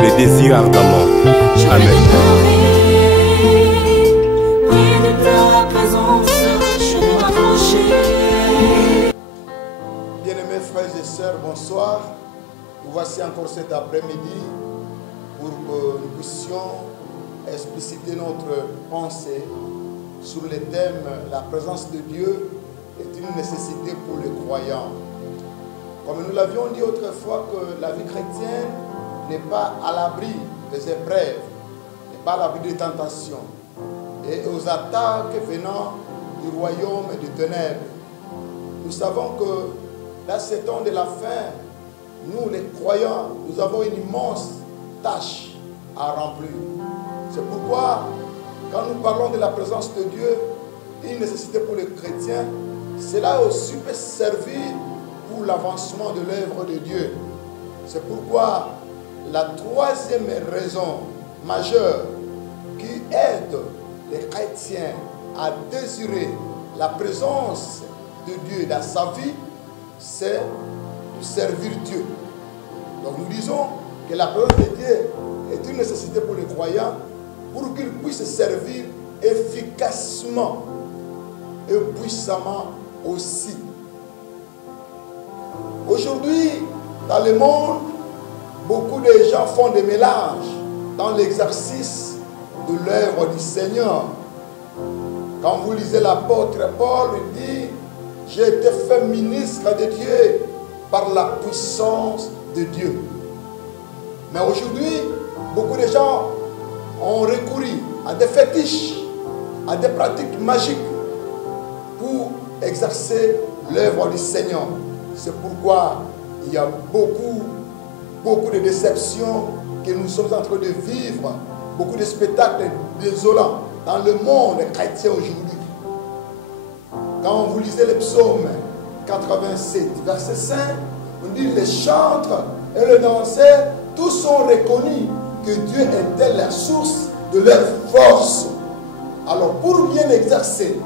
je le désire ardemment. Amen. Bien-aimés frères et sœurs, bonsoir. Nous voici encore cet après-midi pour que nous puissions expliciter notre pensée sur le thème « La présence de Dieu est une nécessité pour les croyants ». Comme nous l'avions dit autrefois, que la vie chrétienne n'est pas à l'abri des épreuves, n'est pas à l'abri des tentations et aux attaques venant du royaume des ténèbres. Nous savons que dans ce temps de la fin, nous les croyants, nous avons une immense tâche à remplir. C'est pourquoi, quand nous parlons de la présence de Dieu, une nécessité pour les chrétiens, cela aussi peut servir pour l'avancement de l'œuvre de Dieu. C'est pourquoi la troisième raison majeure qui aide les chrétiens à désirer la présence de Dieu dans sa vie, c'est de servir Dieu. Donc nous disons que la présence de Dieu est une nécessité pour les croyants pour qu'ils puissent servir efficacement et puissamment aussi. Aujourd'hui, dans le monde, beaucoup de gens font des mélanges dans l'exercice de l'œuvre du Seigneur. Quand vous lisez l'apôtre Paul, il dit « J'ai été fait ministre de Dieu par la puissance de Dieu ». Mais aujourd'hui, beaucoup de gens ont recouru à des fétiches, à des pratiques magiques pour exercer l'œuvre du Seigneur. C'est pourquoi il y a beaucoup de déceptions que nous sommes en train de vivre, beaucoup de spectacles désolants dans le monde chrétien aujourd'hui. Quand vous lisez le psaume 87, verset 5, on dit les chantres et les danseurs, tous ont reconnu que Dieu était la source de leur force. Alors pour bien exercer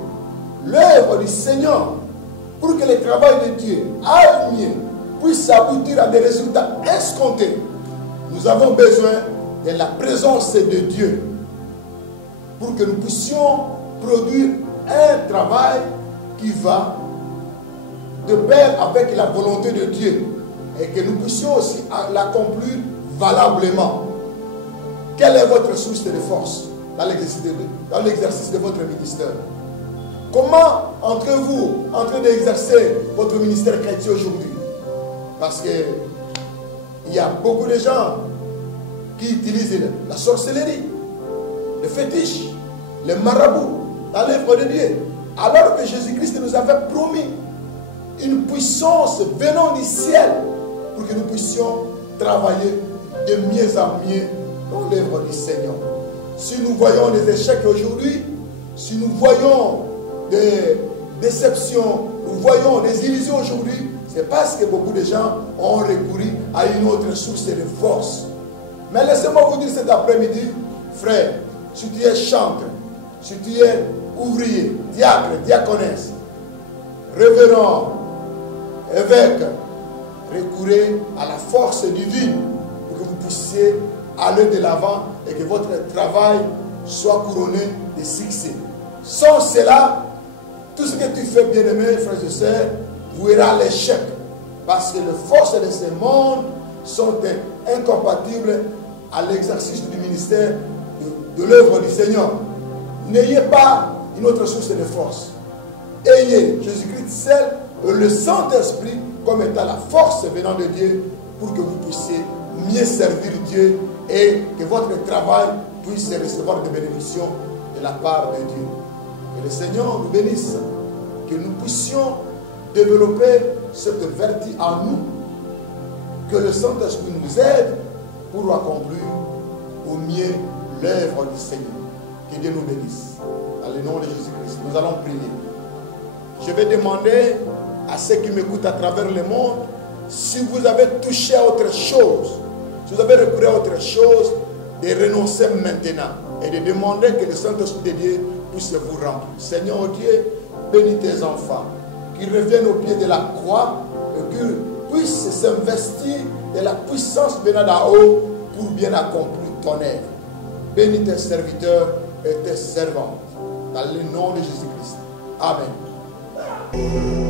l'œuvre du Seigneur, pour que le travail de Dieu aille mieux, puisse aboutir à des résultats escomptés, nous avons besoin de la présence de Dieu pour que nous puissions produire un travail qui va de pair avec la volonté de Dieu et que nous puissions aussi l'accomplir valablement. Quelle est votre source de force dans l'exercice de votre ministère? Comment entrez-vous en train d'exercer votre ministère chrétien aujourd'hui? Parce qu'il y a beaucoup de gens qui utilisent la sorcellerie, le fétiche, le marabout dans l'œuvre de Dieu. Alors que Jésus-Christ nous avait promis une puissance venant du ciel pour que nous puissions travailler de mieux en mieux dans l'œuvre du Seigneur. Si nous voyons des échecs aujourd'hui, si nous voyons des déceptions, nous voyons des illusions aujourd'hui, c'est parce que beaucoup de gens ont recouru à une autre source de force. Mais laissez-moi vous dire cet après-midi, frère, si tu es chantre, si tu es ouvrier, diacre, diaconesse, révérend, évêque, recourez à la force divine pour que vous puissiez aller de l'avant et que votre travail soit couronné de succès. Sans cela, tout ce que tu fais, bien-aimé, frères et sœurs, verra l'échec. Parce que les forces de ce monde sont incompatibles à l'exercice du ministère de l'œuvre du Seigneur. N'ayez pas une autre source de force. Ayez Jésus-Christ seul et le Saint-Esprit comme étant la force venant de Dieu pour que vous puissiez mieux servir Dieu et que votre travail puisse recevoir des bénédictions de la part de Dieu. Que le Seigneur nous bénisse, que nous puissions développer cette vertu en nous, que le Saint-Esprit nous aide pour accomplir au mieux l'œuvre du Seigneur. Que Dieu nous bénisse. Dans le nom de Jésus-Christ, nous allons prier. Je vais demander à ceux qui m'écoutent à travers le monde, si vous avez touché à autre chose, si vous avez recouru à autre chose, de renoncer maintenant et de demander que le Saint-Esprit de Dieu puisse vous remplir. Seigneur Dieu, bénis tes enfants, qu'ils reviennent au pied de la croix et qu'ils puissent s'investir de la puissance venant d'en haut pour bien accomplir ton œuvre. Bénis tes serviteurs et tes servantes. Dans le nom de Jésus-Christ. Amen.